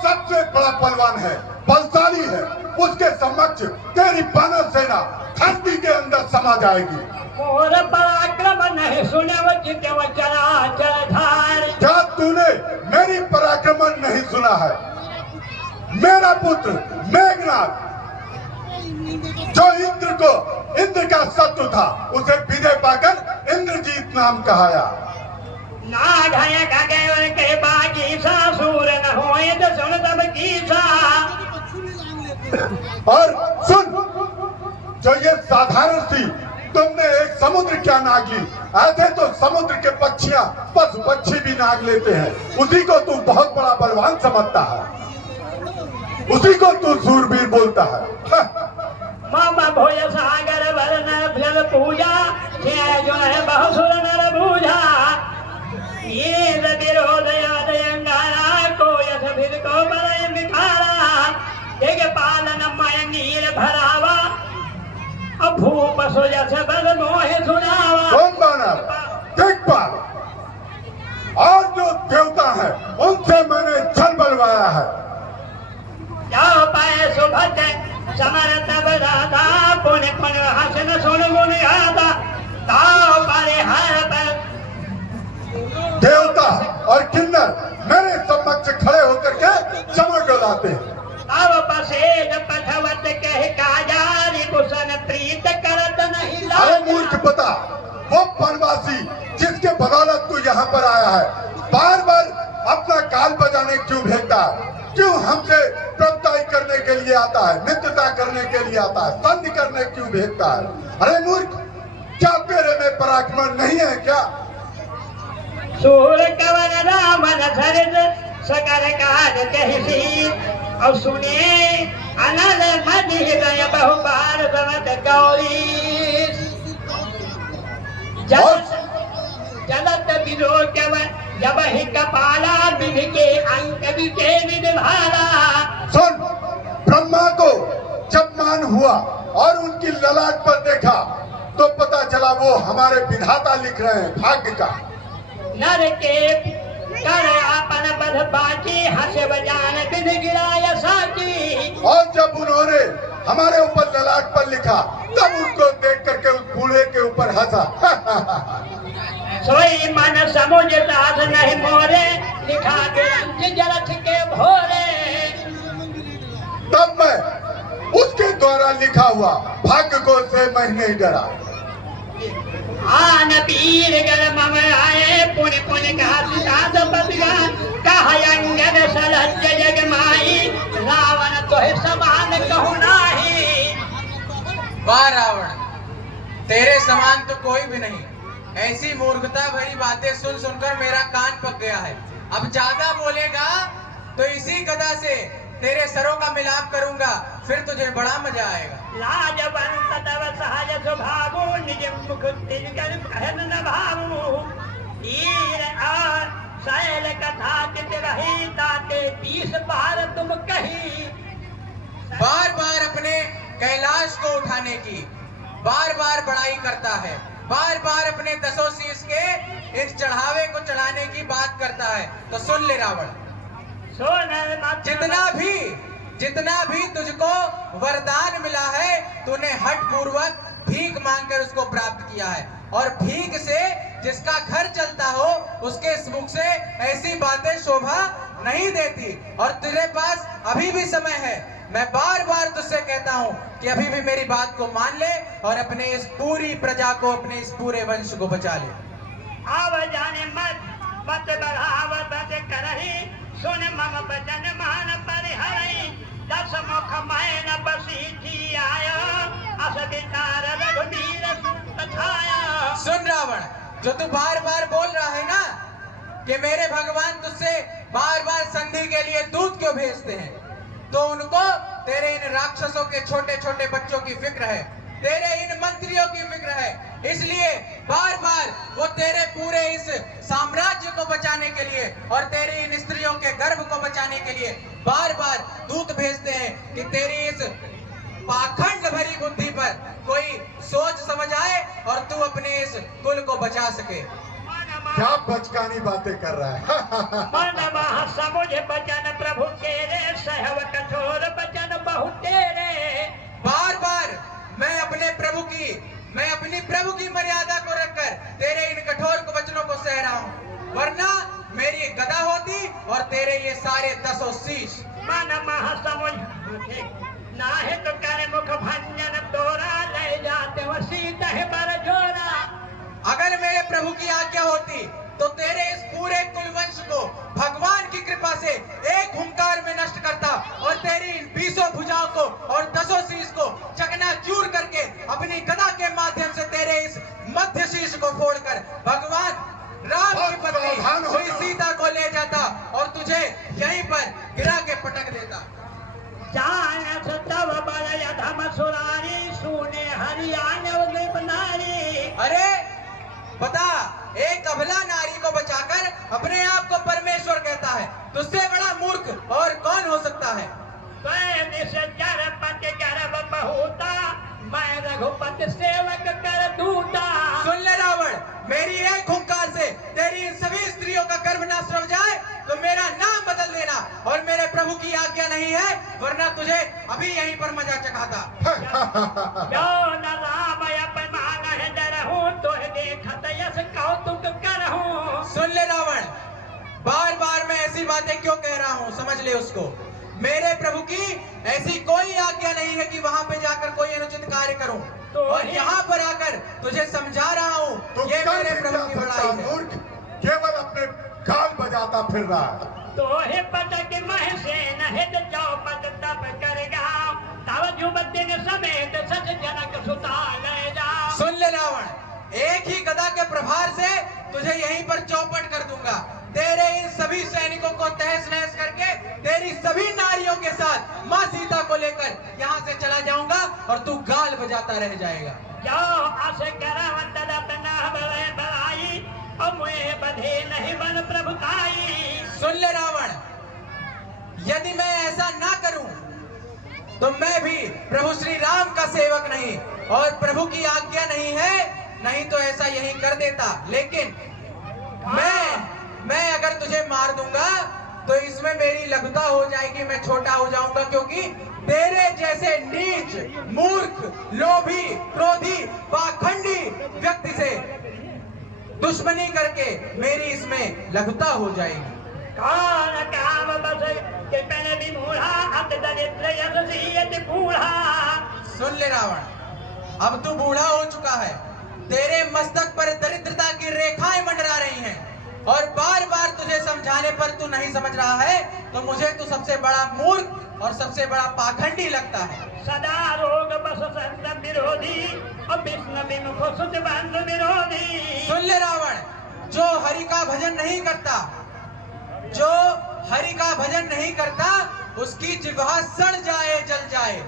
सबसे बड़ा बलवान है, बलशाली है। उसके समक्ष तेरी वानर सेना धरती के अंदर समा जाएगी। और पराक्रम नहीं सुने वो चराचर धार। क्या तूने मेरी पराक्रम नहीं सुना है? मेरा पुत्र मेघनाथ जो इंद्र का शत्रु था, उसे विजय पाकर इंद्रजीत नाम कहाया। के बागी सूर न होए तो सुन तब की और सुन, जो ये साधारण सी तुमने एक समुद्र क्या नाग ली? ऐसे तो समुद्र के पक्षियां पशु पक्षी भी नाग लेते हैं। उसी को तू बहुत बड़ा बलवान समझता है, उसी को तू सूरवीर बोलता है। मामा भोज सागर वरण फल पूजा जो है बहुसुर नर बूझा ये विरोधयांगारा को यश फिर को बलय मिखारा एक पालन मय नीर भरावा अब भूप सो जस बल मोहे सुनावा। कौन बानर? देख पा और जो देवता है उनसे मैंने छल बलवाया है। जाओ पाए सुभट समरत बरादा पुन पुन हसन सुन गुण गाता ताओ पारे हर पर देवता और किन्नर मेरे समक्ष खड़े होकर के चमक डलाते हैं। ताव पसेज पठवत कह काजारी कुशन प्रीत करत नहीं अरे लाज। मूर्ख बता, वो वनवासी जिसके बदौलत तू यहाँ पर आया है बार बार अपना काल बजाने क्यों भेजता है? क्यों हमसे प्रभुताई करने के लिए आता है, मित्रता करने के लिए आता है, संधि करने क्यों भेजता है? अरे मूर्ख, क्या तेरे में पराक्रम नहीं है क्या? सूर कवन रामन धरित सकर काज कहिसी और सुने अनल मधि हृदय बहुबार समत गौरी जलत बिलो जब ही कपाला विध के अंक विके निभाला। सुन, ब्रह्मा को जब मान हुआ और उनकी ललाट पर देखा तो पता चला वो हमारे विधाता लिख रहे हैं भाग्य का। नर के कर आपन बध बाकी हंसे बजान विध गिराय साकी। और जब उन्होंने हमारे ऊपर ललाट पर लिखा तब उनको देख करके उस बूढ़े के ऊपर हंसा। सोई मन समुझ दास नहीं मोरे लिखा के जलठ के भोरे। तब मैं उसके द्वारा लिखा हुआ भाग्य को से मैं नहीं डरा। आन पीर गर मम आए पुन पुन घात पतिगा कहा अंगद सलज जग माई रावण तो समान कहु नाही। वाह रावण, तेरे समान तो कोई भी नहीं। ऐसी मूर्खता भरी बातें सुन सुनकर मेरा कान पक गया है। अब ज्यादा बोलेगा तो इसी गदा से तेरे सरों का मिलाप करूंगा, फिर तुझे बड़ा मजा आएगा। लाजवंत तव सहज स्वभावो निज मुख तिलकर कहन न भावो ईर और शैल कथा चित रही ताते 30 बार तुम कही। बार बार अपने कैलाश को उठाने की बार बार बड़ाई करता है, बार बार अपने 10 शीश के इस चढ़ावे को चढ़ाने की बात करता है। तो सुन ले रावण, जितना भी तुझको वरदान मिला है तूने हठ पूर्वक भीख मांगकर उसको प्राप्त किया है। और भीख से जिसका घर चलता हो उसके मुख से ऐसी बातें शोभा नहीं देती। और तेरे पास अभी भी समय है। मैं बार बार तुझसे कहता हूँ कि अभी भी मेरी बात को मान ले और अपने इस पूरी प्रजा को, अपने इस पूरे वंश को बचा ले। आव जाने मत बढ़ाव बच करही सुन मम बचन मान परिहरई 10 मुख मैं न बसी थी आया अस विचार रघुवीर सुतछाया। सुन रावण, जो तू बार बार बोल रहा है ना कि मेरे भगवान तुझसे बार बार संधि के लिए दूत क्यों भेजते हैं, तो उनको तेरे इन राक्षसों के छोटे छोटे बच्चों की फिक्र है, तेरे इन मंत्रियों की फिक्र है। इसलिए बार बार वो तेरे पूरे इस साम्राज्य को बचाने के लिए और तेरी इन स्त्रियों के गर्भ को बचाने के लिए बार बार दूत भेजते हैं कि तेरी इस पाखंड भरी बुद्धि पर कोई सोच समझ आए और तू अपने इस कुल को बचा सके। क्या बचकानी बातें कर रहा है? मन महा समुझ बचन प्रभु तेरे सहव कठोर बचन बहु तेरे। बार बार मैं अपनी प्रभु की मर्यादा को रखकर तेरे इन कठोर वचनों को सह रहा हूँ, वरना मेरी गदा होती और तेरे ये सारे 10 शीश। मन महा समुझ नाहे तो करे मुख भंजन तोरा ले जाते वसीत है बर जोरा। अगर मेरे प्रभु की आज्ञा होती तो तेरे इस पूरे कुलवंश को भगवान की कृपा से एक हुंकार में नष्ट करता और तेरी इन 20 भुजाओं को और 10 शीश को चकनाचूर करके अपनी गदा के माध्यम से तेरे अपने आप को परमेश्वर कहता है, तुझसे बड़ा मूर्ख और कौन हो सकता है? मैं रघुपति सेवक कर दूता। सुन ले रावण, मेरी एक हुंकार से तेरी इन सभी स्त्रियों का गर्भनाश हो जाए तो मेरा नाम बदल देना, और मेरे प्रभु की आज्ञा नहीं है, वरना तुझे अभी यहीं पर मजा चखाता। जो न राम अपमान है डरहूं, तो देखत यस कौतुक करहूं। सुन ले रावण, बार बार मैं ऐसी बातें क्यों कह रहा हूँ, समझ ले उसको। मेरे प्रभु की ऐसी कोई आज्ञा नहीं है कि वहां पे जाकर कोई अनुचित कार्य करूं, और यहाँ पर आकर तुझे समझा रहा हूँ, तो ये क्या मेरे प्रभु की समझा बड़ाई सकता है। मूर्ख केवल अपने गाल बजाता फिर रहा है। तो हे पटक महसेन हित चौपट तप करेगा, तब जुबत दिन समेत सच जनक सुता ले जा। सुन ले रावण, एक ही गदा के प्रभार से तुझे यहीं पर चौपट कर दूंगा। तेरे इन सभी सैनिकों को तहस नहस करके तेरी सभी नारियों के साथ माँ सीता को लेकर यहाँ से चला जाऊंगा, और तू गाल बजाता रह जाएगा। जो आस करवत रत्ना बड़ाई, और मुझे बधे नहीं बन प्रभुताई। सुन ले रावण, यदि मैं ऐसा ना करूं तो मैं भी प्रभु श्री राम का सेवक नहीं, और प्रभु की आज्ञा नहीं है, नहीं तो ऐसा यही कर देता। लेकिन मैं अगर तुझे मार दूंगा तो इसमें मेरी लघुता हो जाएगी, मैं छोटा हो जाऊंगा, क्योंकि तेरे जैसे नीच, मूर्ख, लोभी, क्रोधी, पाखंडी व्यक्ति से दुश्मनी करके मेरी इसमें लघुता हो जाएगी। कौन काम बस के पहले भी मूढ़ा, अब दरिद्र यश बूढ़ा। सुन ले रावण, अब तू बूढ़ा हो चुका है, तेरे मस्तक पर दरिद्रता की रेखाएं मंडरा रही हैं, और बार बार तुझे समझाने पर तू नहीं समझ रहा है, तो मुझे तू सबसे बड़ा मूर्ख और सबसे बड़ा पाखंडी लगता है। सदा रोग बस संत विरोधी, और विष्णु विमुख सुत बंधु विरोधी। सुन ले रावण, जो हरि का भजन नहीं करता, जो हरि का भजन नहीं करता, उसकी जिह्वा सड़ जाए जल जाए,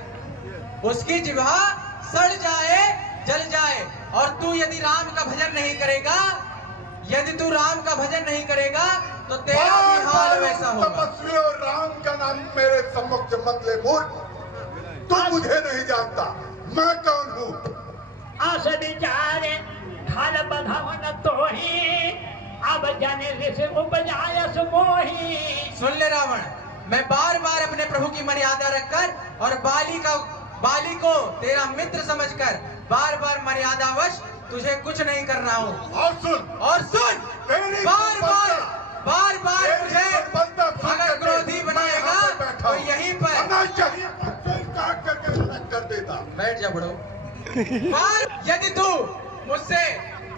उसकी जिह्वा सड़ जाए जल जाए। और तू यदि राम का भजन नहीं करेगा, यदि तू राम का भजन नहीं करेगा, तो तेरा भी हाल वैसा होगा। तपस्वी और राम का नाम मेरे सम्मुख मत ले मूर्ख, तू मुझे नहीं जानता, मैं कौन हूँ। आस विचारे खाल बधावन तो ही, अब जाने ऋषि उपजायस मोही। सुन ले रावण, मैं बार बार अपने प्रभु की मर्यादा रखकर और बाली को तेरा मित्र समझकर बार बार मर्यादावश तुझे कुछ नहीं कर रहा हूँ। और सुन बार बार मुझे अगर क्रोधी बनाएगा तो यहीं पर काट करके अलग कर देता। बैठ जा बड़ो। यदि तू मुझसे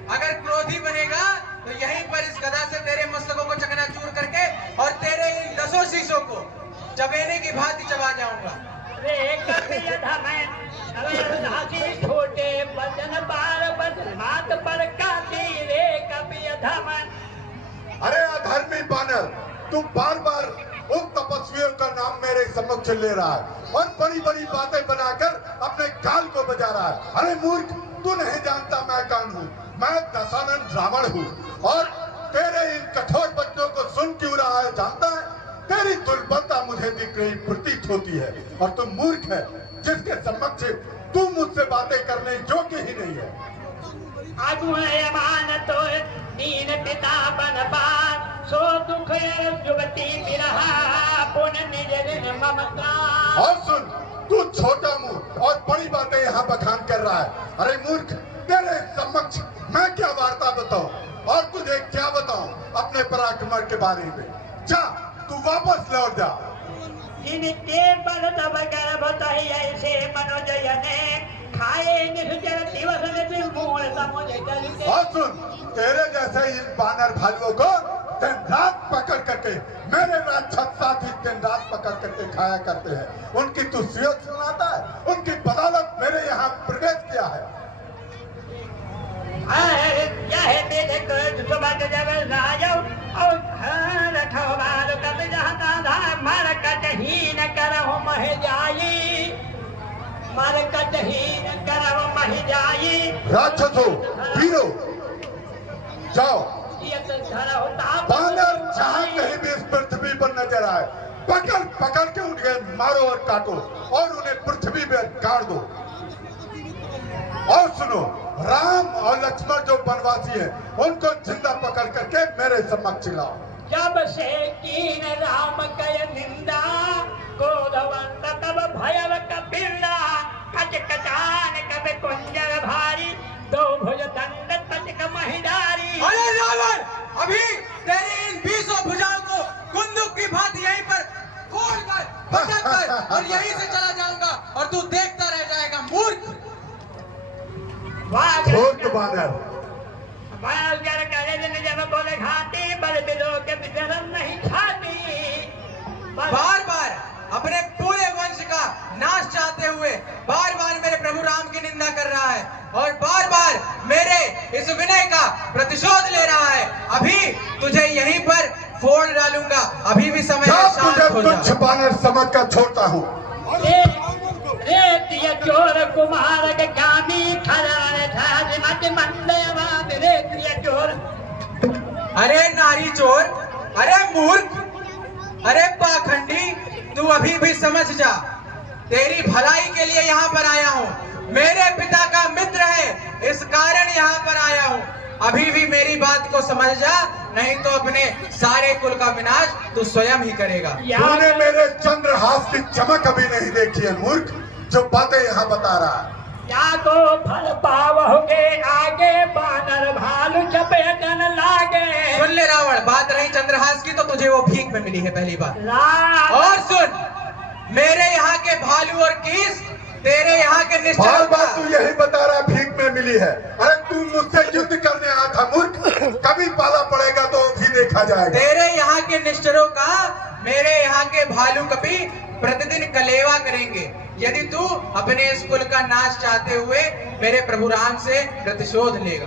अगर क्रोधी बनेगा तो यहीं पर इस गदा से तेरे मस्तकों को चकनाचूर करके और तेरे इन 10 शीशों को चबेने की भांति चबा जाऊंगा। रे कपिय धमै अरे छोटे बचन बार हाथ पर काटी रे कपिय धमै। अरे अधर्मी बानर, तू बार बार उन तपस्वियों का नाम मेरे समक्ष ले रहा है और बड़ी बड़ी बातें बनाकर अपने गाल को बजा रहा है। अरे मूर्ख, तू नहीं जानता मैं कौन हूँ। मैं दशानन रावण हूँ और तेरे इन कठोर बच्चों को सुन क्यों रहा है जानता है? तेरी दुर्बलता मुझे दिख रही प्रतीत होती है और तू मूर्ख है जिसके समक्ष तू मुझसे बातें करने योग्य ही नहीं है। मान तो दीन पिता बन बात सो दुख युवती बिरहा पुण्य निज ममता। और सुन, तू छोटा मुंह और बड़ी बातें यहाँ बखान कर रहा है। अरे मूर्ख, तेरे समक्ष मैं क्या वार्ता बताऊं और तुझे क्या बताऊं अपने पराक्रम के बारे में। जा, तू वापस लौट जा। इनके बल तब गर्भ ऐसे मनोजय ने खाए निश्चर दिवस में मूल समुझे चलते। और सुन, तेरे जैसे इन बानर भालुओं को दिन रात पकड़ करके मेरे राक्षस साथी दिन रात पकड़ करके खाया करते हैं। उनकी तू सियत सुनाता है, उनकी बदौलत मेरे यहाँ प्रवेश किया है। यह तेरे को सुबह जब लायो और घर ठोबार कर जाता था मर कटहीन करहु मह जाई मर कटहीन करहु मह जाई। राक्षसों, वीरों, जाओ। ये तो धरा होता बानर है। पकड़ पकड़ के उन्हें मारो और काटो और उन्हें पृथ्वी में गाड़ दो। और सुनो, राम और लक्ष्मण जो वनवासी हैं, उनको जिंदा पकड़ करके मेरे समक्ष लाओ। जब से कीन राम कय निंदा, क्रोधवंत तब भयव कपिला, कचकचान कब कुंजर भारी, दो भुज दंड तचक महिदारी। अरे रावण, अभी तेरी इन 20 भुजाओं को कुंदुक की भांति यहीं पर फोड़कर, पटककर और यहीं से चला जाऊंगा और तू देखता रह जाएगा मूर्ख। धूर्त बानर, बालकर करे दिन जब बोले घाटी, बल बिलो के विचरण नहीं खाती। बार बार अपने पूरे वंश का नाश चाहते हुए बार बार मेरे प्रभु राम की निंदा कर रहा है और बार बार मेरे इस विनय का प्रतिशोध ले रहा है। अभी तुझे यहीं पर फोड़ डालूंगा, अभी भी समय है, शांत हो जा। तुझे बानर समझ कर छोड़ता हूँ। रेतिया चोर कुमार के कामी खराने थाज मत मंदे बात रेतिया चोर। अरे नारी चोर, अरे मूर्ख, अरे पाखंडी, तू अभी भी समझ जा, तेरी भलाई के लिए यहाँ पर आया हूँ। मेरे पिता का मित्र है, इस कारण यहाँ पर आया हूँ। अभी भी मेरी बात को समझ जा, नहीं तो अपने सारे कुल का विनाश तू स्वयं ही करेगा। तूने मेरे चंद्रहास की चमक अभी नहीं देखी है मूर्ख, जो बातें यहाँ बता रहा है। या तो फल पावोगे आगे, बानर भालू चपेटन लागे। सुन ले रावण, बात रही चंद्रहास की तो तुझे वो भीख में मिली है पहली बार। राम और सुन, मेरे यहाँ के भालू और कीस तेरे यहाँ के बार निश्चलों बार का। तू यही बता रहा भीख में मिली है। अरे तू मुझसे युद्ध करने आया था मूर्ख, कभी पाला पड़ेगा तो भी देखा जाएगा। तेरे यहाँ के निश्चलों का मेरे यहाँ के भालू कभी प्रतिदिन कलेवा करेंगे, यदि तू अपने इस कुल का नाश चाहते हुए मेरे प्रभु राम से प्रतिशोध लेगा।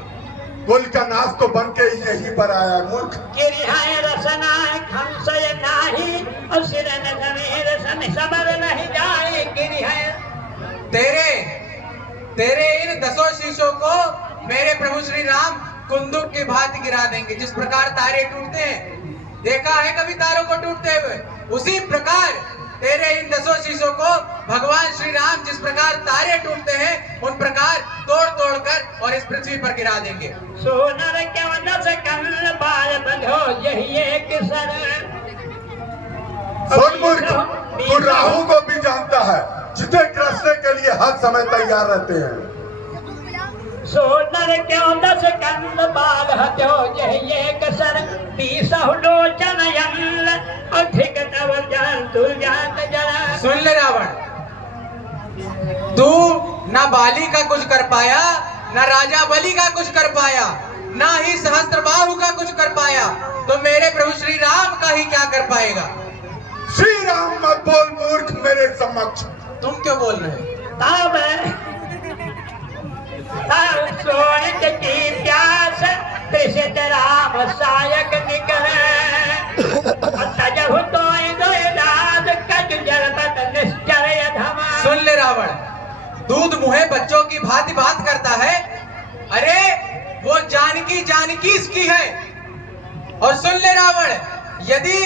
कुल का नाश तो बन के यहीं पर आया है मूर्ख। गिरिहाय रसना खंसय नाही, और सिरन समीर सन समर नहीं जाए। गिरिहाय तेरे इन 10 शीशों को मेरे प्रभु श्री राम कुंदुक की भांति गिरा देंगे। जिस प्रकार तारे टूटते हैं, देखा है कभी तारों को टूटते हुए, उसी प्रकार तेरे इन 10 शीशों को भगवान श्री राम जिस प्रकार तारे टूटते हैं, उन प्रकार तोड़ तोड़ कर और इस पृथ्वी पर गिरा देंगे। सोनर क्यों न सकल बाल बंधो यही एक सर। सुन मूर्ख, तू राहु को भी जानता है, जिसे ग्रसने के लिए हर समय तैयार रहते हैं। सोनर क्यों दस कंद बाल हत्यो यही एक सर। 20 लोचन यल अधिक नव जल दुर्जात जला। सुन ले रावण, तू ना बाली का कुछ कर पाया, ना राजा बलि का कुछ कर पाया, ना ही सहस्त्रबाहु का कुछ कर पाया, तो मेरे प्रभु श्री राम का ही क्या कर पाएगा। श्री राम मत बोल मूर्ख मेरे समक्ष। तुम क्यों बोल रहे हो? तब सोनित की प्यास त्रिषित राम सायक निकले। तजहु तो इदोइलाद कट जरपत निश्चर्य धमा। सुन ले रावण, दूध मुहे बच्चों की भांति बात करता है। अरे वो जानकी इसकी है। और सुन ले रावण, यदि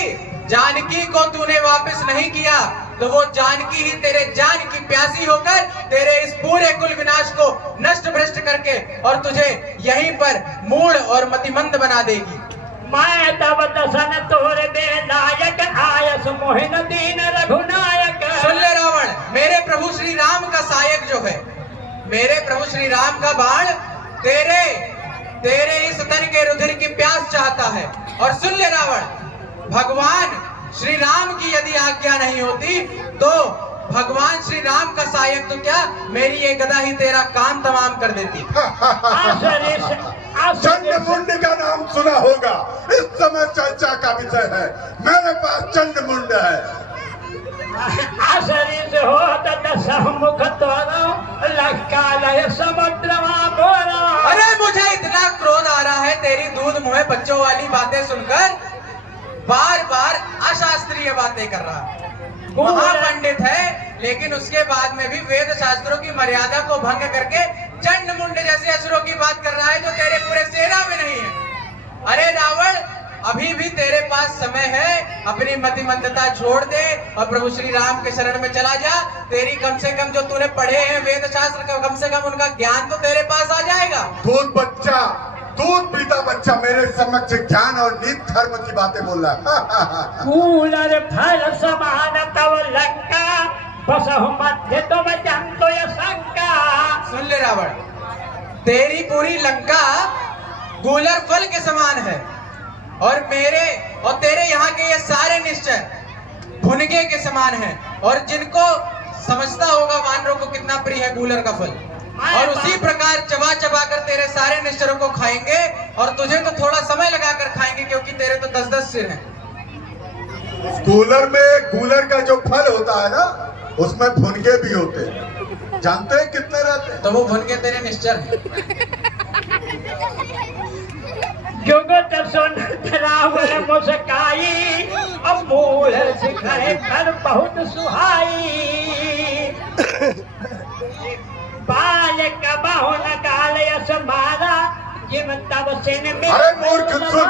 जानकी को तूने वापस नहीं किया तो वो जानकी ही तेरे जान की प्यासी होकर तेरे इस पूरे कुल विनाश को नष्ट भ्रष्ट करके और तुझे यहीं पर मूढ़ और मतिमंद बना देगी। मैं तब दसन तोरे दे लायक आयस मोहिन दीन रघुनायक। सुन ले रावण, मेरे प्रभु श्री राम का सायक जो है, मेरे प्रभु श्री राम का बाण तेरे इस तन के रुधिर की प्यास चाहता है। और सुन ले रावण, भगवान श्री राम की यदि आज्ञा नहीं होती तो भगवान श्री राम का सहायक तो क्या, मेरी ये गदा ही तेरा काम तमाम कर देती। चंडमुंड का नाम सुना होगा, इस समय चर्चा का विषय है। मेरे पास चंडमुंड है। मुख अरे मुझे इतना क्रोध आ रहा है तेरी दूध मुहे बच्चों वाली बातें सुनकर, बार बार अशास्त्रीय बातें कर रहा है। महापंडित है लेकिन उसके बाद में भी वेद शास्त्रों की मर्यादा को भंग करके चंडमुंड जैसे असुरों की बात कर रहा है जो तेरे पूरे सेना में नहीं है। अरे रावण, अभी भी तेरे पास समय है, अपनी मतिमंदता छोड़ दे और प्रभु श्री राम के शरण में चला जा। तेरी कम से कम जो तूने पढ़े हैं वेद शास्त्र का, कम से कम उनका ज्ञान तो तेरे पास आ जाएगा। दूध पीता बच्चा मेरे समक्ष ज्ञान और नीति धर्म की बातें बोल रहा है। कूलर फल समान तव लंका बसहु मध्य तुम जंतो ये शंका। सुन ले रावण, तेरी पूरी लंका गूलर फल के समान है और मेरे और तेरे यहाँ के ये सारे निश्चय भुनगे के समान हैं, और जिनको समझता होगा वानरों को कितना प्रिय है गूलर का फल, और उसी प्रकार चबा चबा कर तेरे सारे निश्चरों को खाएंगे, और तुझे तो थोड़ा समय लगा कर खाएंगे क्योंकि तेरे तो 10-10 सिर हैं। उस गूलर का जो फल होता है ना, उसमें भुनगे भी होते हैं। जानते हैं कितने रहते हैं? तो वो भुनगे तेरे निश्चर हैं। जुगत सुन रावण मुस्काई अब मूल सिखाए कर बहुत सुहाई। बालक बहुन काल यश मारा जिम तब सिन में। अरे मूर्ख सुन,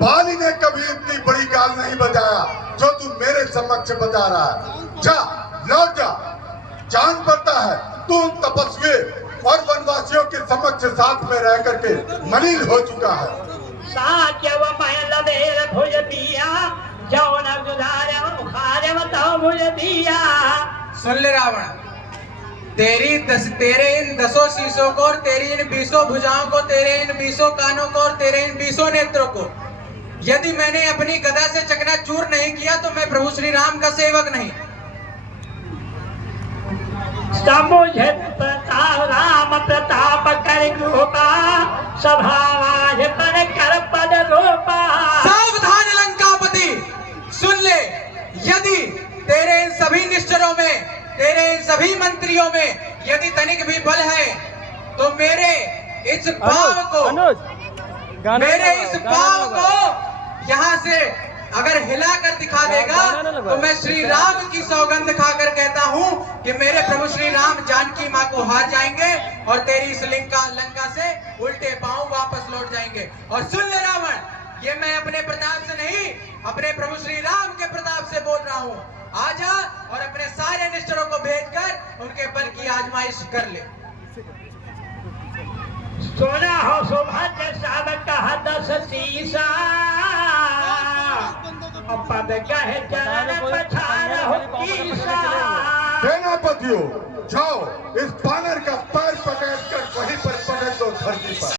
बाली ने कभी इतनी बड़ी गाल नहीं बजाया जो तू मेरे समक्ष बजा रहा है। जा लौट जा, जान पड़ता है तू तपस्वी और वनवासियों के समक्ष साथ में रह करके मलिन हो चुका है। साचव महल वेर भुज दिया जौन गुजारे मुखारे बताओ भुज दिया। सुन ले रावण, तेरे इन 10 शीशों को और तेरी इन 20 भुजाओं को, तेरे इन 20 कानों को और तेरे इन 20 नेत्रों को यदि मैंने अपनी गदा से चकनाचूर नहीं किया तो मैं प्रभु श्री राम का सेवक नहीं। समुझत प्रताप राम प्रताप कर कृपा स्वभाव पर कर पद रूपा। सावधान लंकापति, सुन ले, यदि तेरे इन सभी निश्चरों में, तेरे इन सभी मंत्रियों में यदि तनिक भी बल है तो मेरे इस पाव को यहाँ से अगर हिलाकर दिखा देगा तो मैं श्री राम की सौगंध खाकर कहता हूँ कि मेरे प्रभु श्री राम जानकी माँ को हार जाएंगे और तेरी इस लंका से उल्टे पांव वापस लौट जाएंगे। और सुन ले रावण, ये मैं अपने प्रताप से नहीं, अपने प्रभु श्री राम के प्रताप से बोल रहा हूँ। आजा और अपने सारे निश्चरों को भेजकर उनके बल की आजमाइश कर ले। सोना हो सौभाग्य साब कहा 10 शीशा पद कहे चरण पछाड़ हो कीसा। सेनापतियों, जाओ इस बानर का पैर पकड़ कर वहीं पर पकड़ दो धरती पर।